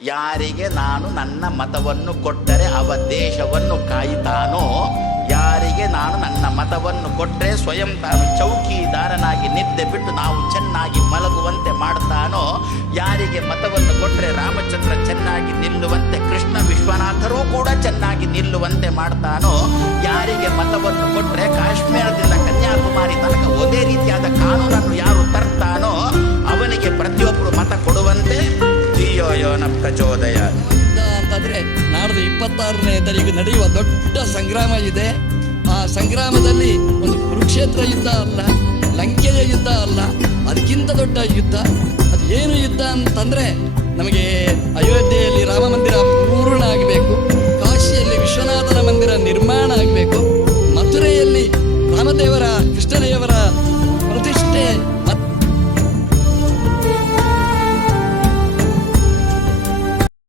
ಯಾರಿಗೆ ನಾನು ನನ್ನ ಮತವನ್ನು ಕೊಟ್ಟರೆ ಅವ ದೇಶವನ್ನು ಕಾಯ್ತಾನೋ, ಯಾರಿಗೆ ನಾನು ನನ್ನ ಮತವನ್ನು ಕೊಟ್ಟರೆ ಸ್ವಯಂ ತಾನು ಚೌಕಿದಾರನಾಗಿ ನಿದ್ದೆ ಬಿಟ್ಟು ನಾವು ಚೆನ್ನಾಗಿ ಮಲಗುವಂತೆ ಮಾಡ್ತಾನೋ, ಯಾರಿಗೆ ಮತವನ್ನು ಕೊಟ್ಟರೆ ರಾಮಚಂದ್ರ ಚೆನ್ನಾಗಿ ನಿಲ್ಲುವಂತೆ ಕೃಷ್ಣ ವಿಶ್ವನಾಥರೂ ಕೂಡ ಚೆನ್ನಾಗಿ ನಿಲ್ಲುವಂತೆ ಮಾಡ್ತಾನೋ, ಯಾರಿಗೆ ಮತವನ್ನು ಕೊಟ್ಟರೆ ಕಾಶ್ಮೀರದಿಂದ ಕನ್ಯಾಕುಮಾರಿ ತನಕ ಒಂದೇ ರೀತಿಯಾದ ಕಾನೂನನ್ನು ಯಾರು ತರ್ತಾನೋ ಅವನಿಗೆ ಪ್ರತಿಯೊಬ್ಬರು ಮತ ಕೊಡುವಂತೆ ಧಿಯೋಯೋನ ಪ್ರಚೋದಯ ಅಂತಂದ್ರೆ ನಾಡ್ದು 26ನೇ ತಾರೀಕು ನಡೆಯುವ ದೊಡ್ಡ ಸಂಗ್ರಾಮ ಇದೆ. ಆ ಸಂಗ್ರಾಮದಲ್ಲಿ ಒಂದು ಕುರುಕ್ಷೇತ್ರ ಯುದ್ಧ ಅಲ್ಲ, ಲಂಕೆಯ ಯುದ್ಧ ಅಲ್ಲ, ಅದಕ್ಕಿಂತ ದೊಡ್ಡ ಯುದ್ಧ. ಅದು ಏನು ಯುದ್ಧ ಅಂತಂದ್ರೆ ನಮಗೆ ಅಯೋಧ್ಯೆ